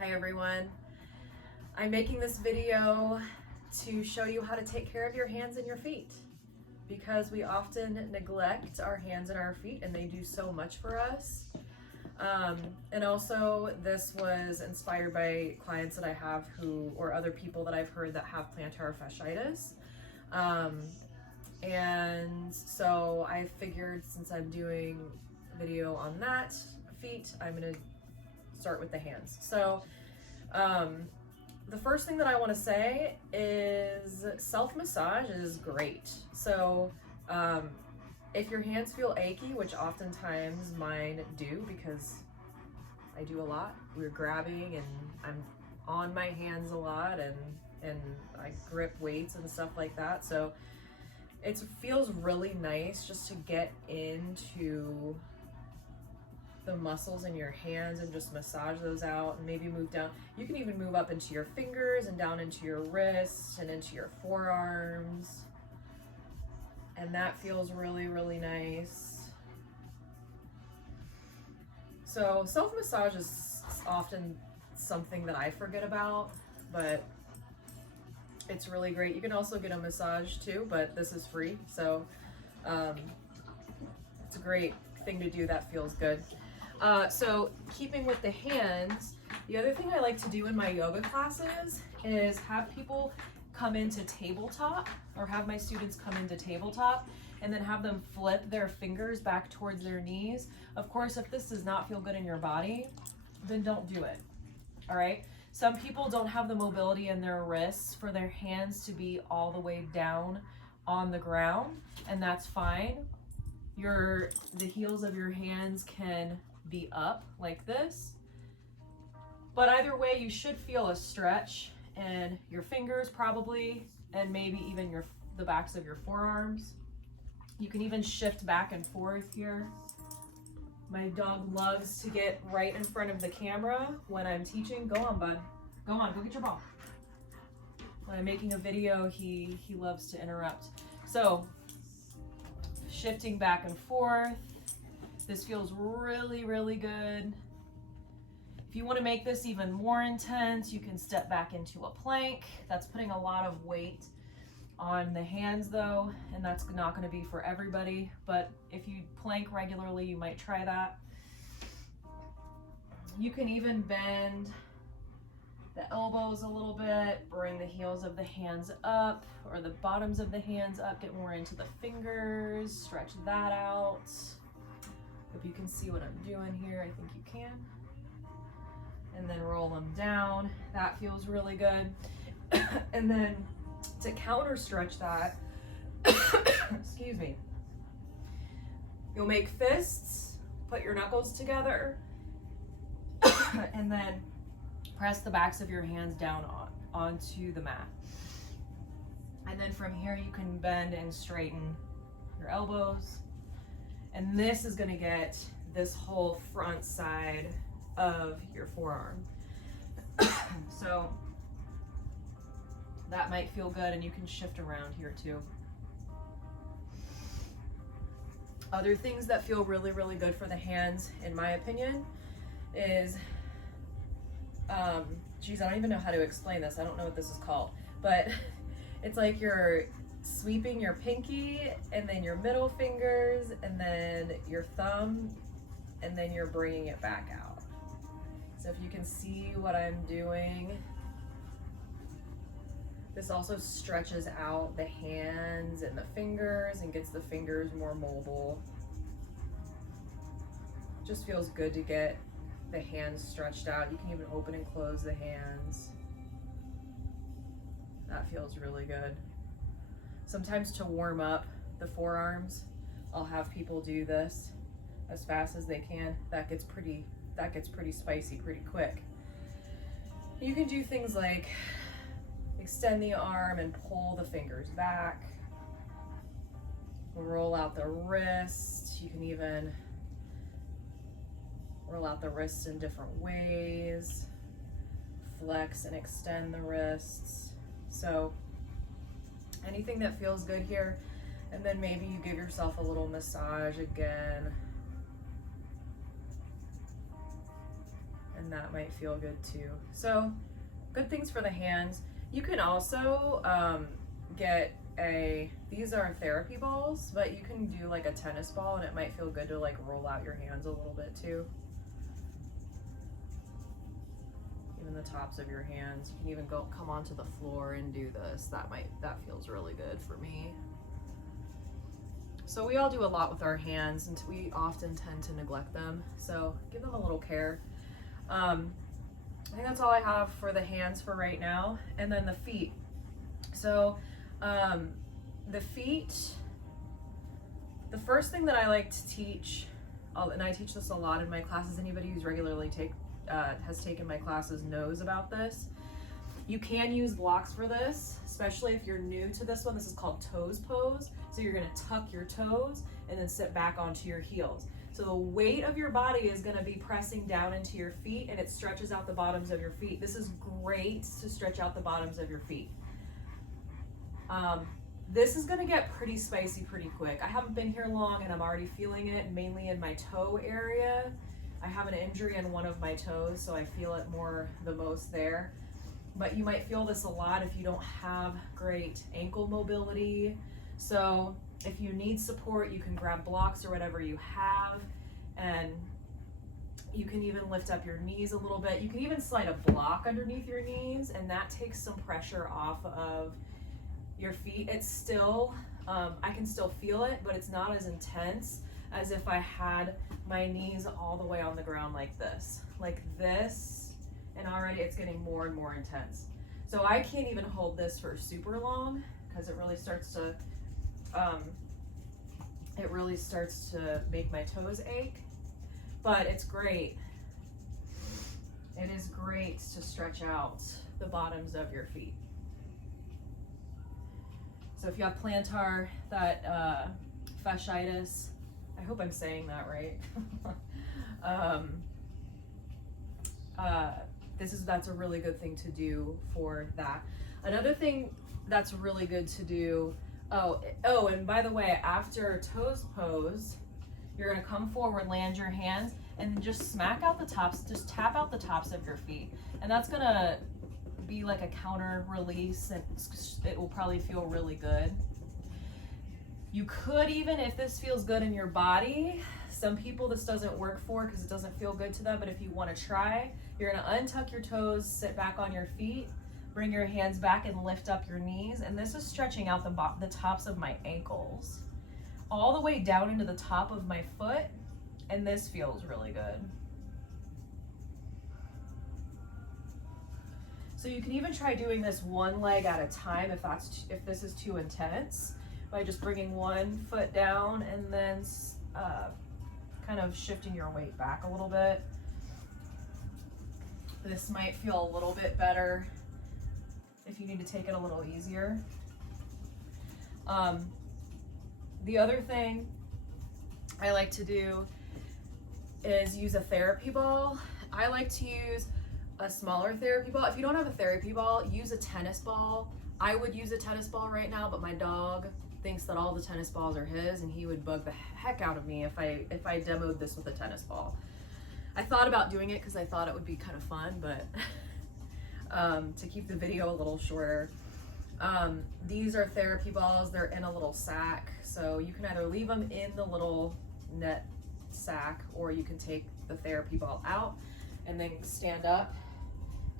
Hi everyone. I'm making this video to show you how to take care of your hands and your feet because we often neglect our hands and our feet and they do so much for us. And also this was inspired by clients that I have or other people that I've heard that have plantar fasciitis. And so I figured since I'm doing a video on that feet, I'm gonna start with the hands. So the first thing that I want to say is self-massage is great. So if your hands feel achy, which oftentimes mine do because I do a lot, we're grabbing and I'm on my hands a lot and I grip weights and stuff like that. So it feels really nice just to get into the muscles in your hands and just massage those out and maybe move down. You can even move up into your fingers and down into your wrists and into your forearms. And that feels really, really nice. So self-massage is often something that I forget about, but it's really great. You can also get a massage too, but this is free. So it's a great thing to do that feels good. So keeping with the hands, the other thing I like to do in my yoga classes is have people come into tabletop, or have my students come into tabletop and then have them flip their fingers back towards their knees. Of course, if this does not feel good in your body, then don't do it. All right. Some people don't have the mobility in their wrists for their hands to be all the way down on the ground, and that's fine. The heels of your hands can be up like this, but either way you should feel a stretch in your fingers probably, and maybe even the backs of your forearms. You can even shift back and forth here. My dog loves to get right in front of the camera when I'm teaching. Go on, bud. Go on, go get your ball. When I'm making a video, he loves to interrupt. So shifting back and forth. This feels really, really good. If you want to make this even more intense, you can step back into a plank. That's putting a lot of weight on the hands though, and that's not going to be for everybody, but if you plank regularly, you might try that. You can even bend the elbows a little bit, bring the heels of the hands up or the bottoms of the hands up, get more into the fingers, stretch that out. Hope you can see what I'm doing here. I think you can. And then roll them down. That feels really good. And then to counter stretch that, excuse me, you'll make fists, put your knuckles together, and then press the backs of your hands down onto the mat. And then from here you can bend and straighten your elbows. And this is going to get this whole front side of your forearm. So that might feel good, and you can shift around here too. Other things that feel really, really good for the hands, in my opinion, is, geez, I don't even know how to explain this. I don't know what this is called, but it's like you're sweeping your pinky and then your middle fingers and then your thumb, and then you're bringing it back out. So if you can see what I'm doing, this also stretches out the hands and the fingers and gets the fingers more mobile. Just feels good to get the hands stretched out. You can even open and close the hands. That feels really good. Sometimes to warm up the forearms, I'll have people do this as fast as they can. That gets pretty spicy pretty quick. You can do things like extend the arm and pull the fingers back. Roll out the wrist. You can even roll out the wrists in different ways. Flex and extend the wrists. So anything that feels good here. And then maybe you give yourself a little massage again. and that might feel good too. So good things for the hands. You can also get these are therapy balls, but you can do like a tennis ball, and it might feel good to like roll out your hands a little bit too. Even the tops of your hands. You can even come onto the floor and do this. That feels really good for me. So we all do a lot with our hands, and we often tend to neglect them. So give them a little care. I think that's all I have for the hands for right now. And then the feet. So the feet, the first thing that I like to teach, and I teach this a lot in my classes, anybody who's regularly has taken my classes knows about this. You can use blocks for this, especially if you're new to this one. This is called toes pose. So you're gonna tuck your toes and then sit back onto your heels. So the weight of your body is gonna be pressing down into your feet, and it stretches out the bottoms of your feet. This is great to stretch out the bottoms of your feet. This is gonna get pretty spicy pretty quick. I haven't been here long and I'm already feeling it, mainly in my toe area. I have an injury in one of my toes, so I feel it the most there. But you might feel this a lot if you don't have great ankle mobility. So if you need support, you can grab blocks or whatever you have, and you can even lift up your knees a little bit. You can even slide a block underneath your knees, and that takes some pressure off of your feet. It's still, I can still feel it, but it's not as intense as if I had my knees all the way on the ground like this, and already it's getting more and more intense. So I can't even hold this for super long because it really starts to make my toes ache, but it's great. It is great to stretch out the bottoms of your feet. So if you have plantar, fasciitis, I hope I'm saying that right. That's a really good thing to do for that. Another thing that's really good to do, and by the way, after toes pose, you're gonna come forward, land your hands, and just smack out the tops, just tap out the tops of your feet. And that's gonna be like a counter release, and it will probably feel really good. You could even, if this feels good in your body, some people this doesn't work for because it doesn't feel good to them, but if you want to try, you're going to untuck your toes, sit back on your feet, bring your hands back and lift up your knees, and this is stretching out the tops of my ankles all the way down into the top of my foot, and this feels really good. So you can even try doing this one leg at a time if this is too intense, by just bringing one foot down and then kind of shifting your weight back a little bit. This might feel a little bit better if you need to take it a little easier. The other thing I like to do is use a therapy ball. I like to use a smaller therapy ball. If you don't have a therapy ball, use a tennis ball. I would use a tennis ball right now, but my dog thinks that all the tennis balls are his, and he would bug the heck out of me if I demoed this with a tennis ball. I thought about doing it because I thought it would be kind of fun, but to keep the video a little shorter. These are therapy balls. They're in a little sack, so you can either leave them in the little net sack, or you can take the therapy ball out and then stand up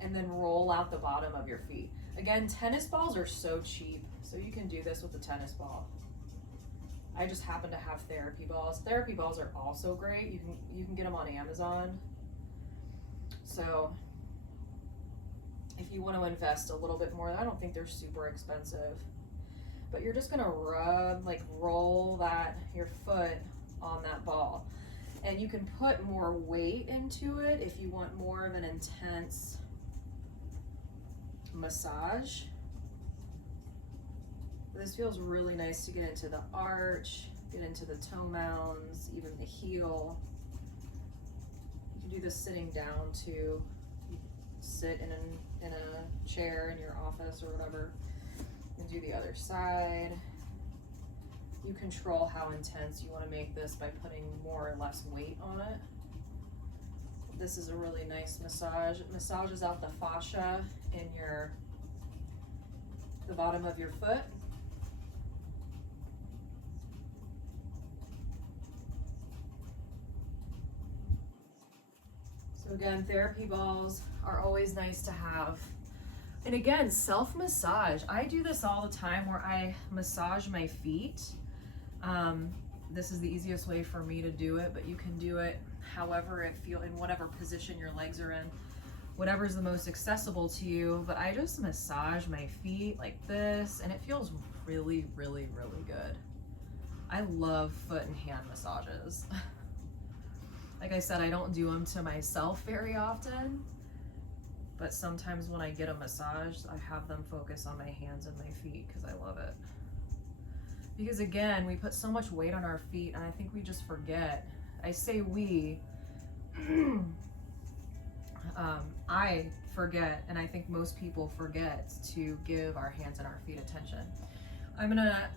and then roll out the bottom of your feet. Again, tennis balls are so cheap, so you can do this with a tennis ball. I just happen to have therapy balls. Therapy balls are also great. You can get them on Amazon. So if you want to invest a little bit more, I don't think they're super expensive. But you're just gonna roll your foot on that ball. And you can put more weight into it if you want more of an intense massage. This feels really nice to get into the arch, get into the toe mounds, even the heel. You can do this sitting down too. You sit in a chair in your office or whatever, and do the other side. You control how intense you want to make this by putting more or less weight on it. this is a really nice massage. It massages out the fascia in the bottom of your foot. So again, therapy balls are always nice to have. And again, self-massage. I do this all the time where I massage my feet. This is the easiest way for me to do it, but you can do it however it feels, in whatever position your legs are in, whatever is the most accessible to you. But I just massage my feet like this, and it feels really, really, really good. I love foot and hand massages. Like I said, I don't do them to myself very often, but sometimes when I get a massage, I have them focus on my hands and my feet because I love it. Because again, we put so much weight on our feet, and I think we just forget. I say we, I forget, and I think most people forget to give our hands and our feet attention. I'm gonna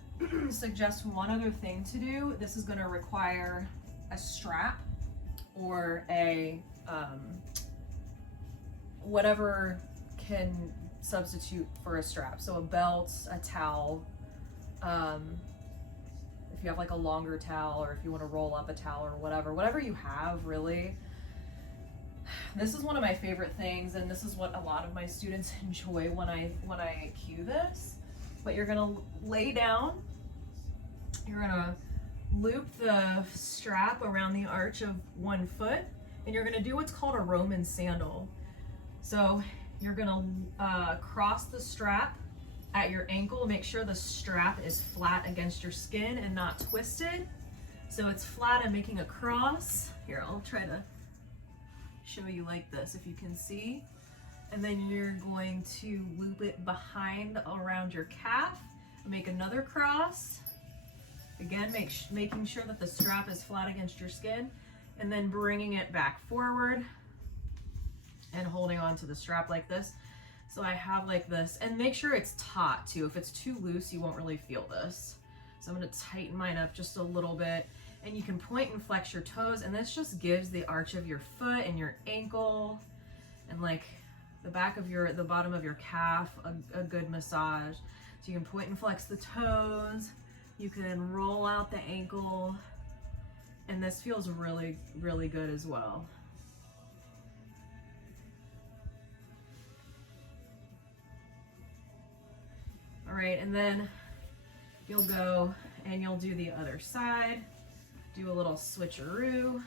suggest one other thing to do. This is gonna require a strap or a whatever can substitute for a strap. So a belt, a towel, if you have like a longer towel, or if you want to roll up a towel, or whatever you have, really. This is one of my favorite things, and this is what a lot of my students enjoy when I cue this. But you're gonna lay down, you're gonna loop the strap around the arch of one foot, and you're gonna do what's called a Roman sandal. So you're gonna cross the strap at your ankle. Make sure the strap is flat against your skin and not twisted. So it's flat and making a cross. Here, I'll try to show you like this, if you can see. And then you're going to loop it behind around your calf, make another cross. Again, making sure that the strap is flat against your skin, and then bringing it back forward and holding on to the strap like this. So I have like this, and make sure it's taut too. If it's too loose, you won't really feel this. So I'm gonna tighten mine up just a little bit, and you can point and flex your toes, and this just gives the arch of your foot and your ankle and like the bottom of your calf a good massage. So you can point and flex the toes, you can roll out the ankle, and this feels really, really good as well. All right, and then you'll go and you'll do the other side, do a little switcheroo,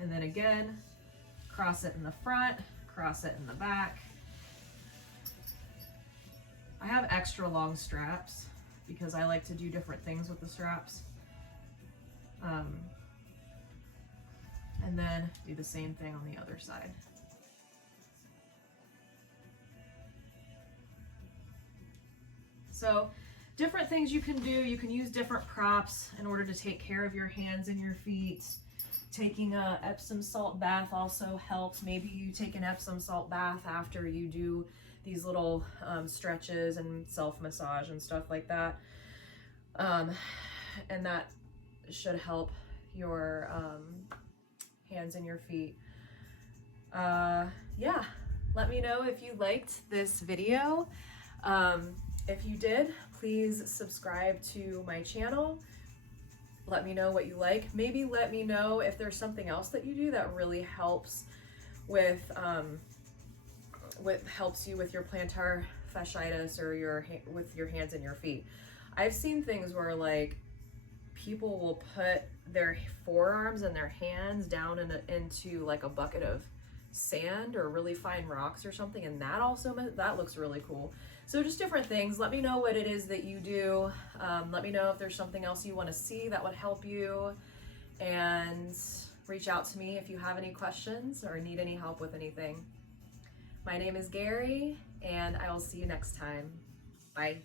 and then again, cross it in the front, cross it in the back. I have extra long straps because I like to do different things with the straps. And then do the same thing on the other side. So different things you can do. You can use different props in order to take care of your hands and your feet. Taking a Epsom salt bath also helps. Maybe you take an Epsom salt bath after you do these little stretches and self-massage and stuff like that. And that should help your hands and your feet. Yeah, let me know if you liked this video. If you did, please subscribe to my channel. Let me know what you like. Maybe let me know if there's something else that you do that really helps with helps you with your plantar fasciitis or with your hands and your feet. I've seen things where like people will put their forearms and their hands down into like a bucket of sand or really fine rocks or something, and that looks really cool. So just different things. Let me know what it is that you do. Let me know if there's something else you want to see that would help you, and reach out to me if you have any questions or need any help with anything. My name is Gary, and I will see you next time. Bye.